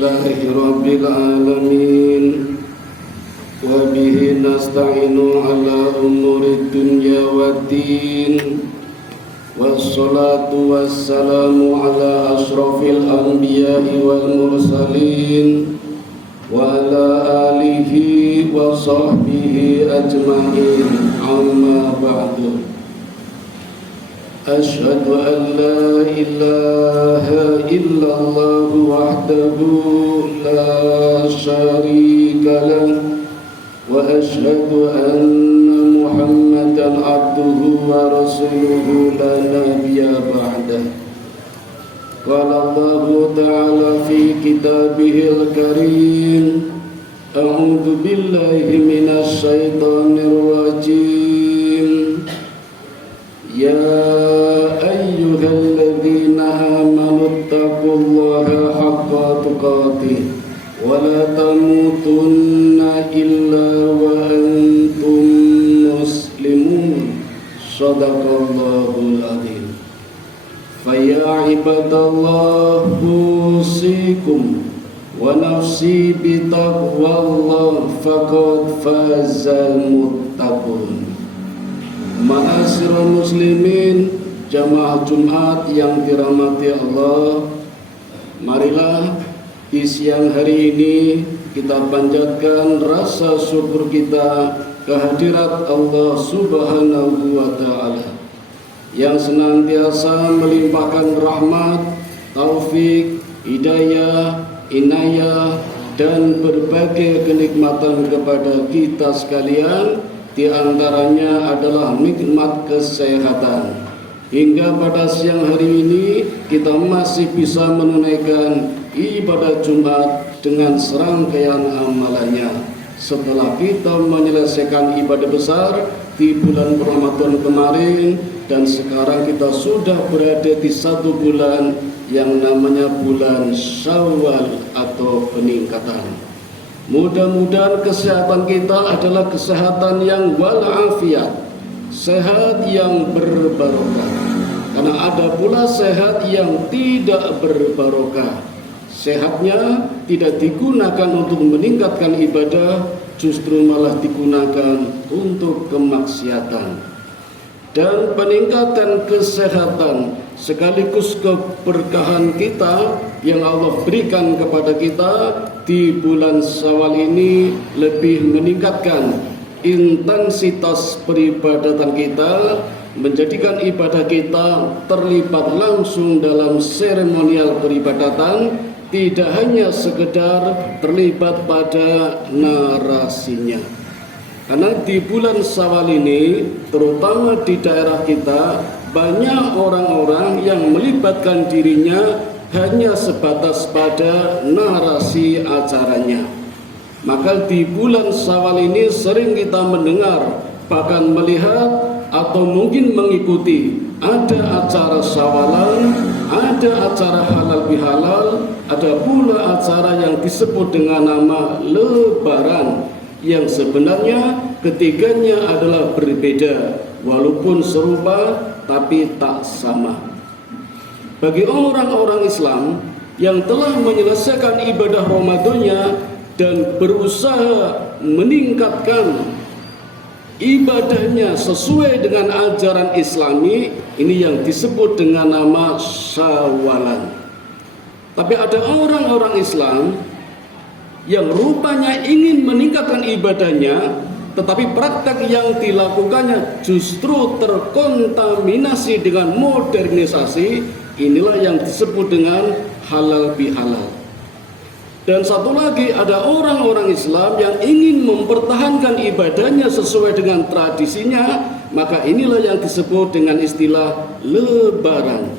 Alhamdulillahi Rabbil Alamin. Wa bihi nasta'inu ala umuri dunya waddin. Wassalatu wassalamu ala ashrafil anbiya'i wal mursalin wa ala alihi wa sahbihi ajma'in. Amma ba'du. Asyhadu an la ilaha illallah wahdahu la syarika lah wa asyhadu anna Muhammadan abduhu wa rasuluhu la nabiyya ba'dah. Qala Allah ta'ala fi kitabihil karim, a'udzu billahi minasy syaithanir rajim. Ya ayyuhalladzina amanu taqullaha haqqa tuqatih wa la tamutunna illa wa antum muslimun. Shadaqallahul adzim. Fa ya ibadallah usikum wa nafsi bi taqwallah faqad fazal muttaqun. Ma'asyiral muslimin, jamaah Jumat yang dirahmati Allah, marilah di siang hari ini kita panjatkan rasa syukur kita kehadirat Allah Subhanahu wa Ta'ala yang senantiasa melimpahkan rahmat, taufik, hidayah, inayah dan berbagai kenikmatan kepada kita sekalian. Di antaranya adalah nikmat kesehatan. Hingga pada siang hari ini kita masih bisa menunaikan ibadah Jumat dengan serangkaian amalannya. Setelah kita menyelesaikan ibadah besar di bulan Ramadan kemarin, dan sekarang kita sudah berada di satu bulan yang namanya bulan Syawal atau peningkatan. Mudah-mudahan kesehatan kita adalah kesehatan yang walafiat, sehat yang berbarokah. Karena ada pula sehat yang tidak berbarokah. Sehatnya tidak digunakan untuk meningkatkan ibadah, justru malah digunakan untuk kemaksiatan. Dan peningkatan kesehatan sekaligus keberkahan kita yang Allah berikan kepada kita di bulan Syawal ini lebih meningkatkan intensitas peribadatan kita, menjadikan ibadah kita terlibat langsung dalam seremonial peribadatan, tidak hanya sekedar terlibat pada narasinya. Karena di bulan Syawal ini, terutama di daerah kita, banyak orang-orang yang melibatkan dirinya hanya sebatas pada narasi acaranya. Maka di bulan Syawal ini sering kita mendengar, bahkan melihat atau mungkin mengikuti, ada acara syawalan, ada acara halal bihalal, ada pula acara yang disebut dengan nama lebaran, yang sebenarnya ketiganya adalah berbeda, walaupun serupa tapi tak sama. Bagi orang-orang Islam yang telah menyelesaikan ibadah Ramadannya dan berusaha meningkatkan ibadahnya sesuai dengan ajaran Islami, ini yang disebut dengan nama syawalan. Tapi ada orang-orang Islam yang rupanya ingin meningkatkan ibadahnya, tetapi praktek yang dilakukannya justru terkontaminasi dengan modernisasi. Inilah yang disebut dengan halal bihalal. Dan satu lagi, ada orang-orang Islam yang ingin mempertahankan ibadahnya sesuai dengan tradisinya, maka inilah yang disebut dengan istilah lebaran.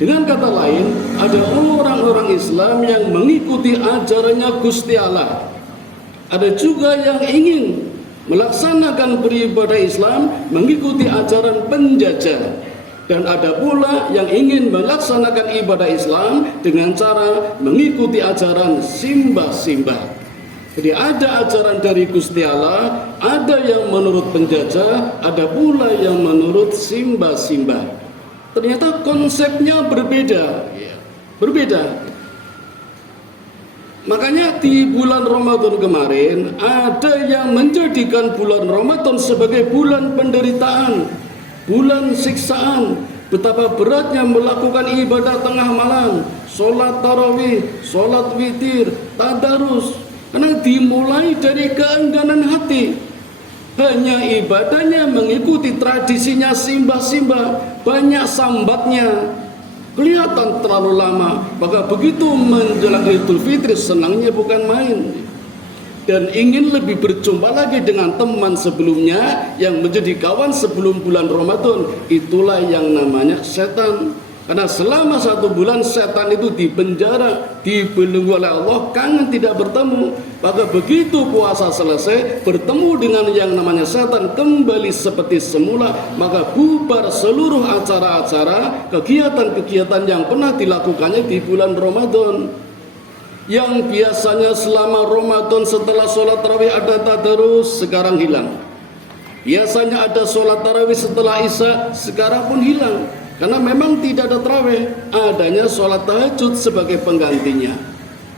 Dengan kata lain, ada orang-orang Islam yang mengikuti ajarannya Gusti Allah. Ada juga yang ingin melaksanakan beribadah Islam mengikuti ajaran penjajah. Dan ada pula yang ingin melaksanakan ibadah Islam dengan cara mengikuti ajaran simbah-simbah. Jadi ada ajaran dari Gusti Allah, ada yang menurut penjajah, ada pula yang menurut simbah-simbah. Ternyata konsepnya berbeda. Makanya di bulan Ramadan kemarin ada yang menjadikan bulan Ramadan sebagai bulan penderitaan, bulan siksaan. Betapa beratnya melakukan ibadah tengah malam, sholat tarawih, sholat witir, tadarus. Karena dimulai dari keengganan hati. Hanya ibadahnya mengikuti tradisinya simbah-simbah, banyak sambatnya. Kelihatan terlalu lama, maka begitu menjelang Idul Fitri senangnya bukan main. Dan ingin lebih berjumpa lagi dengan teman sebelumnya yang menjadi kawan sebelum bulan Ramadan. Itulah yang namanya setan. Karena selama 1 bulan setan itu dipenjara, dibelenggu oleh Allah, kangen tidak bertemu. Maka begitu puasa selesai, bertemu dengan yang namanya setan kembali seperti semula, maka bubar seluruh acara-acara, kegiatan-kegiatan yang pernah dilakukannya di bulan Ramadan. Yang biasanya selama Ramadan setelah sholat tarawih ada tadarus, sekarang hilang. Biasanya ada sholat tarawih setelah Isya, sekarang pun hilang. Karena memang tidak ada tarawih, adanya sholat tahajud sebagai penggantinya.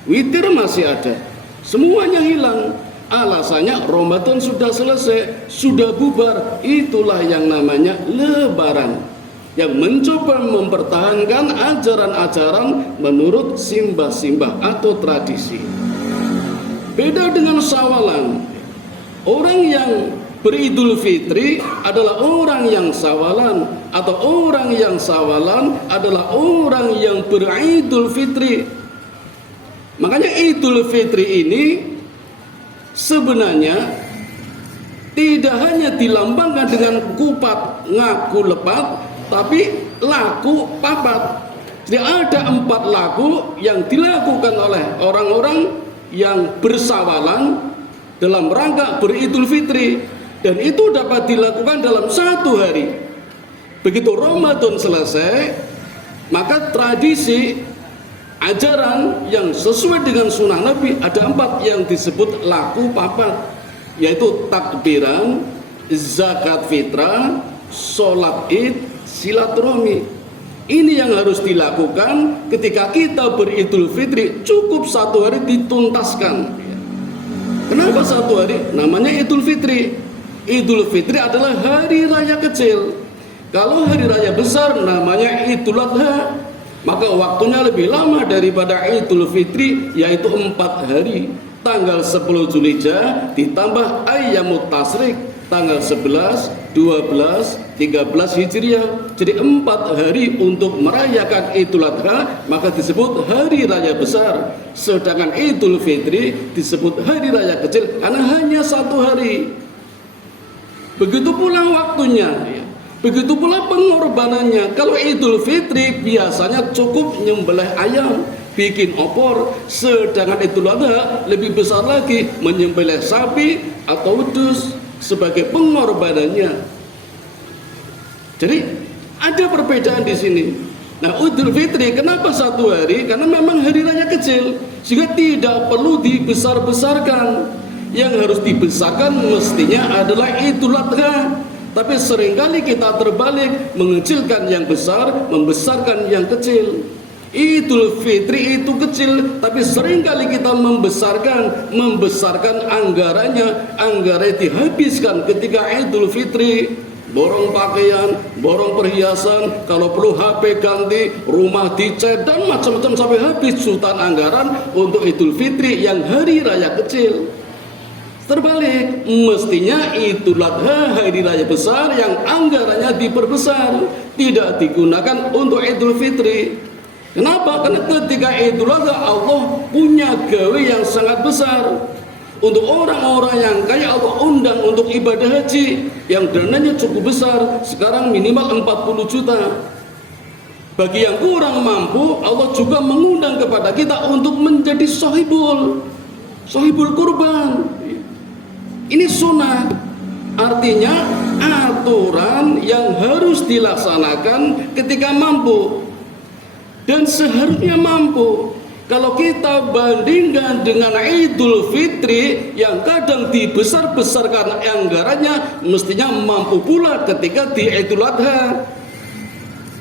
Witir masih ada, semuanya hilang. Alasannya Ramadan sudah selesai, sudah bubar. Itulah yang namanya lebaran, yang mencoba mempertahankan ajaran-ajaran menurut simbah-simbah atau tradisi. Beda dengan Syawalan. Orang yang beridul fitri adalah orang yang sawalan, atau orang yang sawalan adalah orang yang beridul fitri. Makanya idul fitri ini sebenarnya tidak hanya dilambangkan dengan kupat ngaku lepat, tapi laku papat. Jadi ada 4 laku yang dilakukan oleh orang-orang yang bersawalan dalam rangka beridul fitri. Dan itu dapat dilakukan dalam 1 hari. Begitu Ramadan selesai, maka tradisi ajaran yang sesuai dengan sunnah Nabi ada 4 yang disebut laku papat, yaitu takbiran, zakat fitrah, sholat id, silaturahmi. Ini yang harus dilakukan ketika kita beridul fitri. Cukup 1 hari dituntaskan. Kenapa 1 hari? Namanya idul fitri. Idul Fitri adalah hari raya kecil. Kalau hari raya besar namanya Idul Adha, maka waktunya lebih lama daripada Idul Fitri, yaitu 4 hari. Tanggal 10 Zulhijjah ditambah Ayyamut Tasyrik, tanggal 11, 12, 13 Hijriah. Jadi 4 hari untuk merayakan Idul Adha, maka disebut hari raya besar. Sedangkan Idul Fitri disebut hari raya kecil karena hanya 1 hari. Begitu pula waktunya, begitu pula pengorbanannya. Kalau Idul Fitri biasanya cukup nyembelih ayam, bikin opor. Sedangkan Idul Adha lebih besar lagi, menyembelih sapi atau wedus sebagai pengorbanannya. Jadi ada perbedaan di sini. Nah, Idul Fitri kenapa 1 hari? Karena memang hari raya kecil, sehingga tidak perlu dibesar-besarkan. Yang harus dibesarkan mestinya adalah Idul Adha. Tapi seringkali kita terbalik, mengecilkan yang besar, membesarkan yang kecil. Idul Fitri itu kecil, tapi seringkali kita membesarkan anggarannya. Anggaran dihabiskan ketika Idul Fitri. Borong pakaian, borong perhiasan, kalau perlu HP ganti, rumah dicat, dan macam-macam sampai habis jutaan anggaran untuk Idul Fitri yang hari raya kecil. Terbalik, mestinya Idul Adha hari raya besar yang anggarannya diperbesar, tidak digunakan untuk Idul Fitri. Kenapa? Karena ketika Idul Adha Allah punya gawe yang sangat besar. Untuk orang-orang yang kaya Allah undang untuk ibadah haji yang dananya cukup besar, sekarang minimal 40 juta. Bagi yang kurang mampu, Allah juga mengundang kepada kita untuk menjadi sohibul kurban. Ini sunnah, artinya aturan yang harus dilaksanakan ketika mampu dan seharusnya mampu. Kalau kita bandingkan dengan Idul Fitri yang kadang dibesar-besarkan anggarannya, mestinya mampu pula ketika di Idul Adha.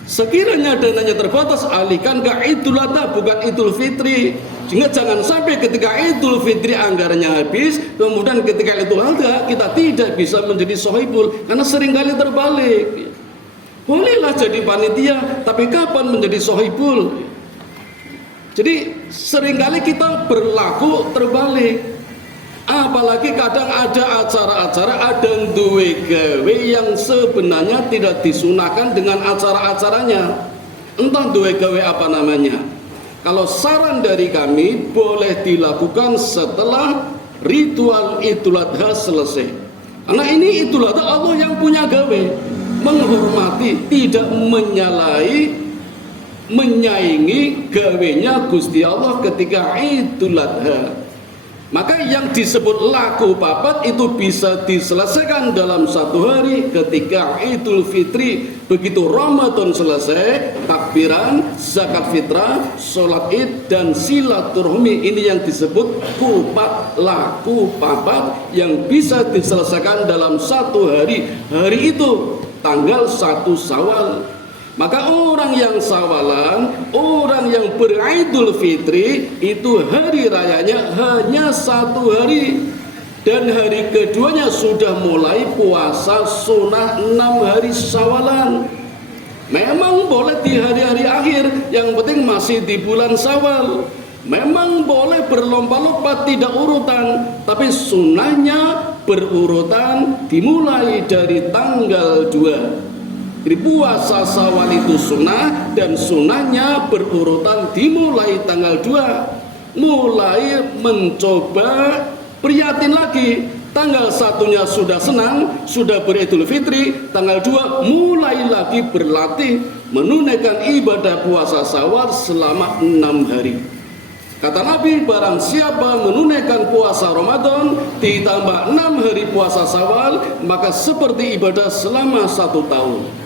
Sekiranya dananya terbatas, alihkan ke Idul Adha bukan Idul Fitri. Sehingga jangan sampai ketika Idul Fitri anggarannya habis, kemudian ketika Idul Adha kita tidak bisa menjadi sohibul, karena seringkali terbalik. Bolehlah jadi panitia, tapi kapan menjadi sohibul? Jadi seringkali kita berlaku terbalik. Apalagi kadang ada acara-acara, ada duwe gawe yang sebenarnya tidak disunahkan dengan acara-acaranya. Entah duwe gawe apa namanya. Kalau saran dari kami, boleh dilakukan setelah ritual Idul Adha selesai. Karena ini Idul Adha Allah yang punya gawe, menghormati, tidak menyalahi, menyaingi gawenya Gusti Allah ketika Idul Adha. Maka yang disebut laku papat itu bisa diselesaikan dalam satu hari ketika Idul Fitri. Begitu Ramadan selesai, takbiran, zakat fitrah, sholat id, dan silaturahmi. Ini yang disebut kupat, laku papat, yang bisa diselesaikan dalam satu hari. Hari itu tanggal 1 Syawal. Maka orang yang sawalan, orang yang beridul fitri, itu hari rayanya hanya satu hari. Dan hari keduanya sudah mulai puasa sunnah 6 hari sawalan. Memang boleh di hari-hari akhir, yang penting masih di bulan Syawal. Memang boleh berlomba-lomba tidak urutan, tapi sunnahnya berurutan dimulai dari tanggal 2. Jadi puasa Syawal itu sunnah, dan sunnahnya berurutan dimulai tanggal 2. Mulai mencoba, prihatin lagi. Tanggal 1-nya sudah senang, sudah beridul fitri. Tanggal 2 mulai lagi berlatih menunaikan ibadah puasa Syawal selama 6 hari. Kata Nabi, barang siapa menunaikan puasa Ramadan ditambah 6 hari puasa Syawal, maka seperti ibadah selama 1 tahun.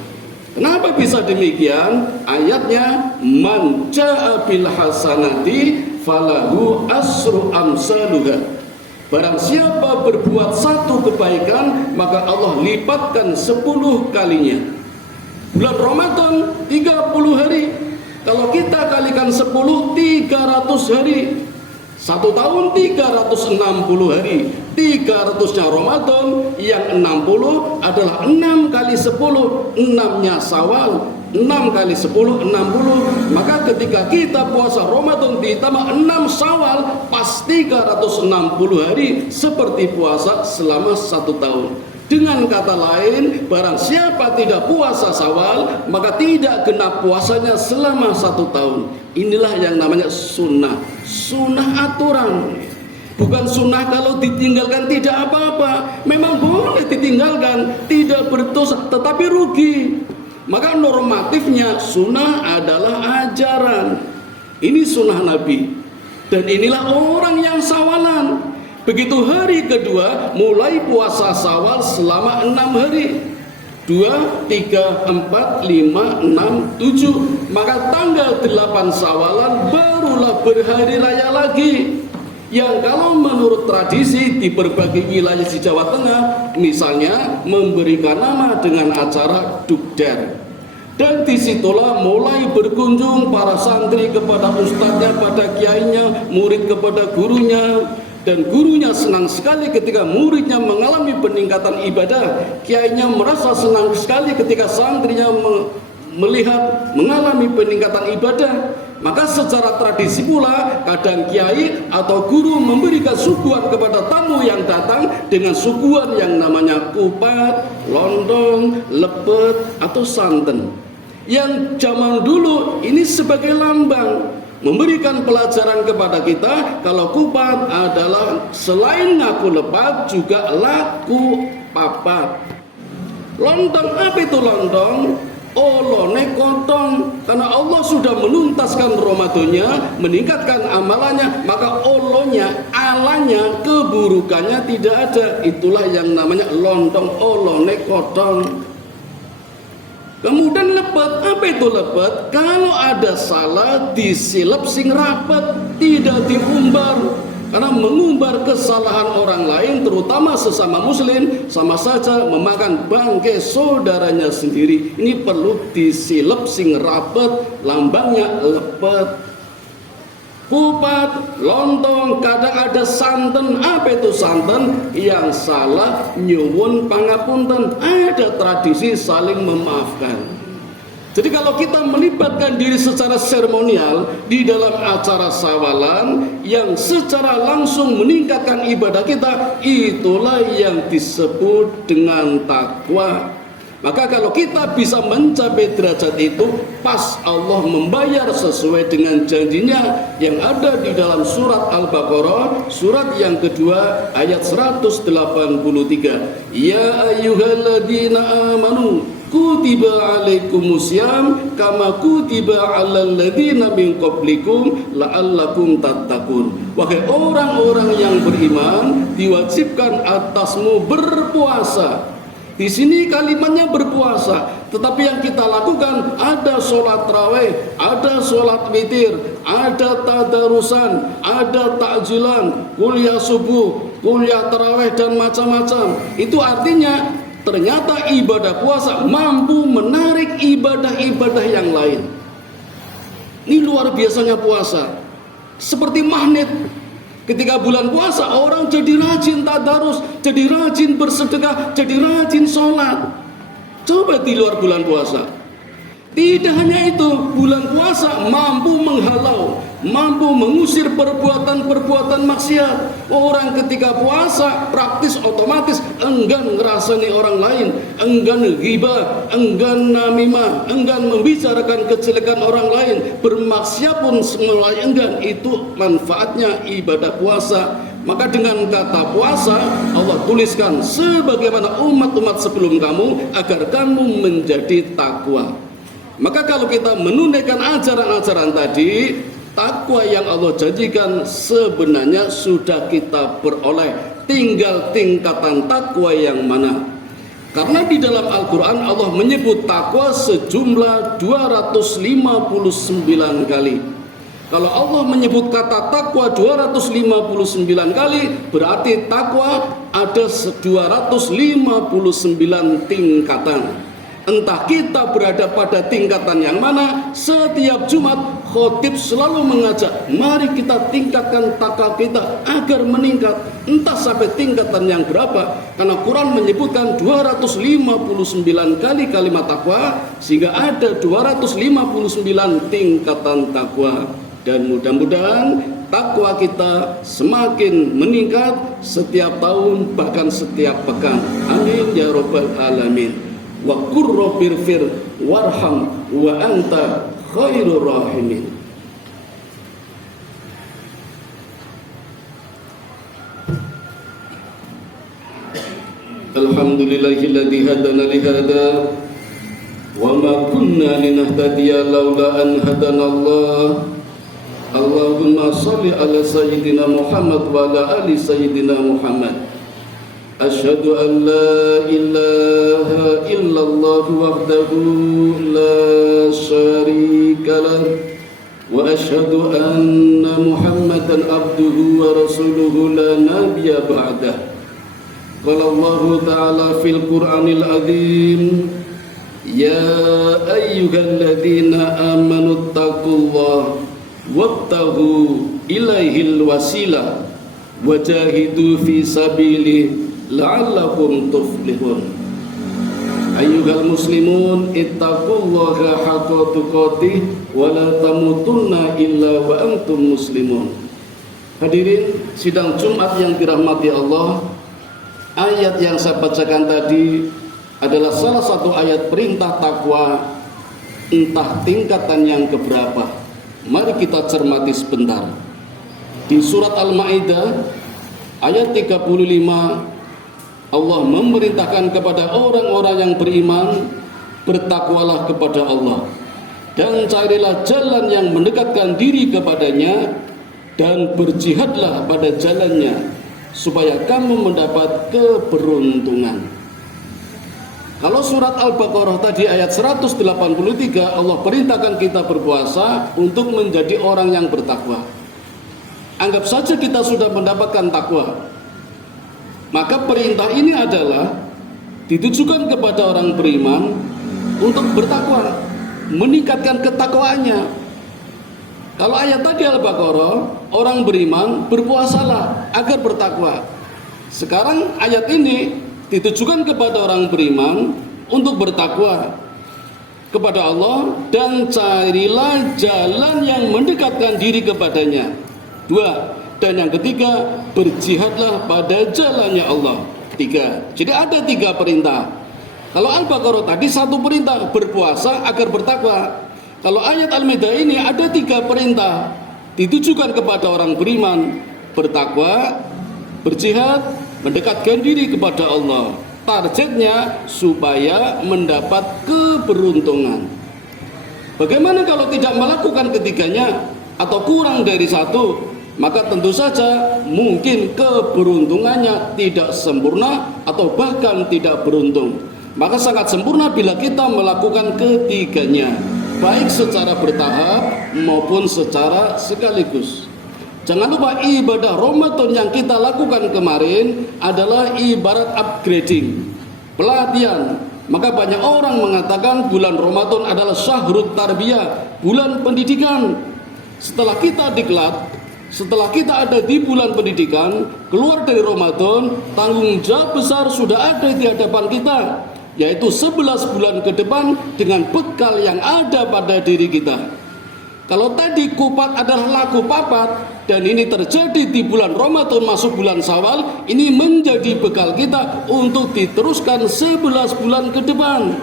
Kenapa bisa demikian? Ayatnya, man jaa bil hasanati falahu asru amsaluha. Barang siapa berbuat 1 kebaikan, maka Allah lipatkan 10 kalinya. Bulan Ramadan 30 hari. Kalau kita kalikan 10, 300 hari. 1 tahun 360 hari. 300-nya Ramadan, yang 60 adalah 6 kali 10, 6-nya Syawal, 6 kali 10, 60. Maka ketika kita puasa Ramadan ditambah 6 Syawal, pas 360 hari, seperti puasa selama 1 tahun. Dengan kata lain, barang siapa tidak puasa Syawal, maka tidak genap puasanya selama 1 tahun. Inilah yang namanya sunnah. Sunnah aturan. Bukan sunnah kalau ditinggalkan tidak apa-apa. Memang boleh ditinggalkan, tidak berdosa, tetapi rugi. Maka normatifnya sunnah adalah ajaran. Ini sunnah Nabi. Dan inilah orang yang sawalan. Begitu hari kedua mulai puasa Syawal selama 6 hari. 2, 3, 4, 5, 6, 7. Maka tanggal 8 Syawalan barulah berhari raya lagi. Yang kalau menurut tradisi di berbagai wilayah di Jawa Tengah, misalnya memberikan nama dengan acara Dukder. Dan disitulah mulai berkunjung para santri kepada ustadznya, pada kiainya, murid kepada gurunya. Dan gurunya senang sekali ketika muridnya mengalami peningkatan ibadah. Kiainya merasa senang sekali ketika santrinya melihat mengalami peningkatan ibadah. Maka secara tradisi pula kadang kiai atau guru memberikan suguhan kepada tamu yang datang dengan suguhan yang namanya kupat, lontong, lepet, atau santen. Yang zaman dulu ini sebagai lambang memberikan pelajaran kepada kita kalau kupat adalah selain ngaku lepat juga laku papat. Lontong, apa itu lontong? Olone kotong. Karena Allah sudah menuntaskan Ramadannya, meningkatkan amalannya, maka olonya, alanya, keburukannya tidak ada. Itulah yang namanya lontong, olone kotong. Kemudian lepet, apa itu lepet? Kalau ada salah disilap sing rapet, tidak diumbar. Karena mengumbar kesalahan orang lain, terutama sesama muslim, sama saja memakan bangkai saudaranya sendiri. Ini perlu disilap sing rapet, lambangnya lepet. kupat, lontong, kadang ada santen. Apa itu santen? Yang salah nyuwun pangapunten. Ada tradisi saling memaafkan. Jadi kalau kita melibatkan diri secara seremonial di dalam acara sawalan yang secara langsung meningkatkan ibadah kita, itulah yang disebut dengan takwa. Maka kalau kita bisa mencapai derajat itu, pas Allah membayar sesuai dengan janjinya yang ada di dalam surat Al-Baqarah, surat yang kedua ayat 183. Ya ayyuhalladzina amanu kutiba alaikumusiyam kama kutiba alal ladzina min qablikum la'allakum tattaqun. Wahai orang-orang yang beriman, diwajibkan atasmu berpuasa. Di sini kalimatnya berpuasa, tetapi yang kita lakukan ada sholat tarawih, ada sholat witir, ada tadarusan, ada takjilan, kuliah subuh, kuliah tarawih dan macam-macam. Itu artinya ternyata ibadah puasa mampu menarik ibadah-ibadah yang lain. Ini luar biasanya puasa, seperti magnet. Ketika bulan puasa orang jadi rajin tadarus, jadi rajin bersedekah, jadi rajin sholat. Coba di luar bulan puasa. Tidak hanya itu, bulan puasa mampu menghalau, mampu mengusir perbuatan-perbuatan maksiat. Orang ketika puasa praktis otomatis enggan ngerasani orang lain, enggan ghibah, enggan namimah, enggan membicarakan kejelekan orang lain, bermaksiat pun mulai enggan. Itu manfaatnya ibadah puasa. Maka dengan kata puasa Allah tuliskan sebagaimana umat-umat sebelum kamu agar kamu menjadi takwa. Maka kalau kita menunaikan ajaran-ajaran tadi, takwa yang Allah janjikan sebenarnya sudah kita peroleh. Tinggal tingkatan takwa yang mana. Karena di dalam Al-Quran Allah menyebut takwa sejumlah 259 kali. Kalau Allah menyebut kata takwa 259 kali, berarti takwa ada 259 tingkatan. Entah kita berada pada tingkatan yang mana, setiap Jumat khotib selalu mengajak, mari kita tingkatkan takwa kita agar meningkat. Entah sampai tingkatan yang berapa, karena Quran menyebutkan 259 kali kalimat takwa, sehingga ada 259 tingkatan takwa. Dan mudah-mudahan takwa kita semakin meningkat setiap tahun, bahkan setiap pekan. Amin ya rabbal alamin. Wa qur rabbirfir warham wa anta khairur rahimin. Alhamdulillahilladzi hadana li hada wa ma kunna linahtadiya laula an hadanallah. Allahumma shalli ala sayyidina Muhammad wa ala ali sayyidina Muhammad. Asyhadu an la ilaha illallah wahdahu la syarika lah wa asyhadu anna Muhammadan abduhu wa rasuluhu la nabiyya ba'dah. Qala Allah ta'ala fil Qur'anil azim, ya ayyuhalladzina amanu taqullaha wabtaghu ilaihil wasilah wajahidu fi sabilihi la'allakum tuflihun. Ayyuhal muslimun ittaqullaha haqqa tuqatih wa la tamutunna illa wa antum muslimun. Hadirin sidang Jumat yang dirahmati Allah, ayat yang saya bacakan tadi adalah salah satu ayat perintah takwa, entah tingkatan yang keberapa. Mari kita cermati sebentar. Di surat Al-Maidah ayat 35, Allah memerintahkan kepada orang-orang yang beriman, bertakwalah kepada Allah dan carilah jalan yang mendekatkan diri kepadanya dan berjihadlah pada jalannya supaya kamu mendapat keberuntungan. Kalau surat Al-Baqarah tadi ayat 183, Allah perintahkan kita berpuasa untuk menjadi orang yang bertakwa. Anggap saja kita sudah mendapatkan takwa. Maka perintah ini adalah ditujukan kepada orang beriman untuk bertakwa, meningkatkan ketakwaannya. Kalau ayat tadi Al-Baqarah, orang beriman berpuasalah agar bertakwa. Sekarang ayat ini ditujukan kepada orang beriman untuk bertakwa kepada Allah dan carilah jalan yang mendekatkan diri kepadanya. Dua. Dan yang ketiga, berjihadlah pada jalannya Allah. Tiga. Jadi ada tiga perintah. Kalau Al-Baqarah tadi satu perintah, berpuasa agar bertakwa. Kalau ayat Al-Maidah ini ada tiga perintah ditujukan kepada orang beriman, bertakwa, berjihad, mendekatkan diri kepada Allah. Targetnya supaya mendapat keberuntungan. Bagaimana kalau tidak melakukan ketiganya atau kurang dari satu? Maka tentu saja mungkin keberuntungannya tidak sempurna atau bahkan tidak beruntung. Maka sangat sempurna bila kita melakukan ketiganya, baik secara bertahap maupun secara sekaligus. Jangan lupa ibadah Ramadan yang kita lakukan kemarin adalah ibarat upgrading, pelatihan. Maka banyak orang mengatakan bulan Ramadan adalah syahrut tarbiyah, bulan pendidikan. Setelah kita diklat, setelah kita ada di bulan pendidikan, keluar dari Ramadan, tanggung jawab besar sudah ada di hadapan kita, yaitu 11 bulan ke depan dengan bekal yang ada pada diri kita. Kalau tadi kupat adalah laku papat dan ini terjadi di bulan Ramadan masuk bulan Syawal, ini menjadi bekal kita untuk diteruskan 11 bulan ke depan.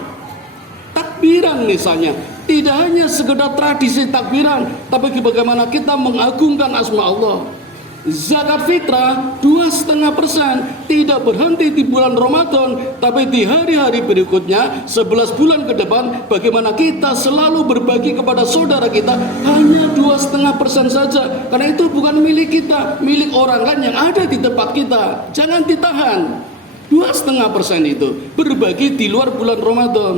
Takbiran misalnya, tidak hanya sekedar tradisi takbiran, tapi bagaimana kita mengagungkan asma Allah. Zakat fitrah 2,5% tidak berhenti di bulan Ramadan, tapi di hari-hari berikutnya 11 bulan ke depan bagaimana kita selalu berbagi kepada saudara kita hanya 2,5% saja, karena itu bukan milik kita, milik orang lain yang ada di tempat kita. Jangan ditahan. 2,5% itu berbagi di luar bulan Ramadan.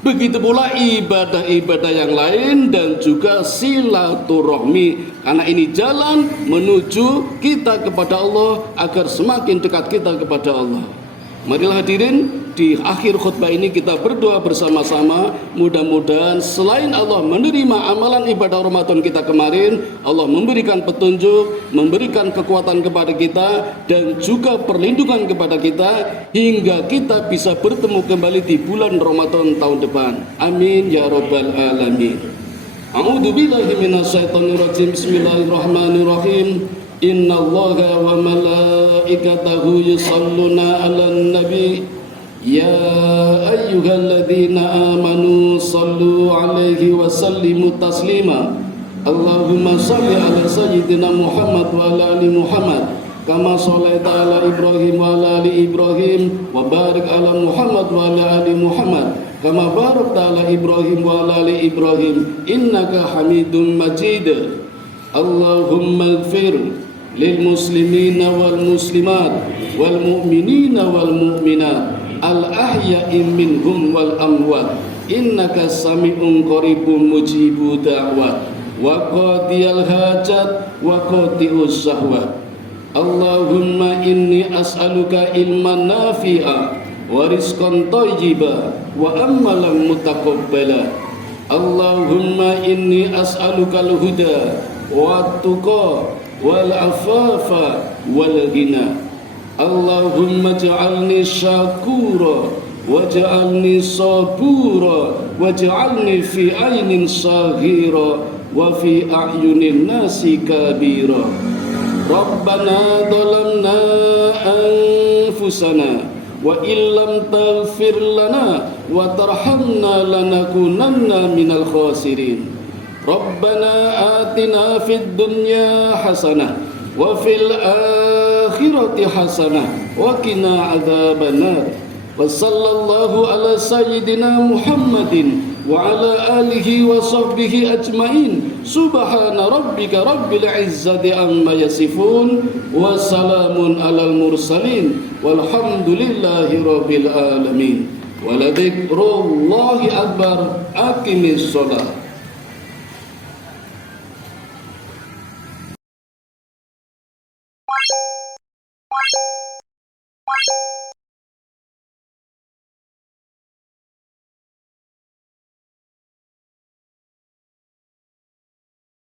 Begitu pula ibadah-ibadah yang lain dan juga silaturahmi, karena ini jalan menuju kita kepada Allah agar semakin dekat kita kepada Allah. Marilah hadirin, di akhir khutbah ini kita berdoa bersama-sama, mudah-mudahan selain Allah menerima amalan ibadah Ramadan kita kemarin, Allah memberikan petunjuk, memberikan kekuatan kepada kita dan juga perlindungan kepada kita hingga kita bisa bertemu kembali di bulan Ramadan tahun depan. Amin ya rabbal alamin. A'udzu billahi minasyaitonir rajim. Bismillahirrahmanirrahim. Inna Allaha wa malaikatahu yusalluna 'alan nabi ya ayyuhalladzina amanu sallu 'alaihi wa sallimu taslima. Allahumma shalli 'ala sayyidina Muhammad wa 'ala ali Muhammad kama shallaita 'ala Ibrahim wa 'ala ali Ibrahim wa barik 'ala Muhammad wa 'ala ali Muhammad kama barakta 'ala Ibrahim wa 'ala ali Ibrahim innaka Hamidum Majid. Allahumma ighfir lil muslimina wal muslimat wal mu'minina wal mu'minat al ahya'i minhum wal amwat innaka sami'un qaribun mujibud da'wat wa qadiyal hajat wa qati'us syahwat. Allahumma inni as'aluka ilman nafi'a wa rizqan thayyiba wa amalan mutaqabbala. Allahumma inni as'aluka al-huda wa tuqa wal afafa wal ghina. Allahumma ja'alni syakura waj'alni sabura waj'alni fi ainin saghira wa fi a'yunin nasi kabira. Rabbana dhalamna anfusana wa illam taghfir lana wa tarhamna lanakunanna minal khasirin. Rabbana atina fid dunya hasanah wa fil akhirati hasanah wa qina adzabannar. Wa sallallahu ala sayyidina Muhammadin wa ala alihi wa sahbihi ajmain. Subhana rabbika rabbil izzati amma yasifun wa salamun alal mursalin walhamdulillahi rabbil alamin. Wa la dzikrullahi akbar. Aqimis shalah. Bye.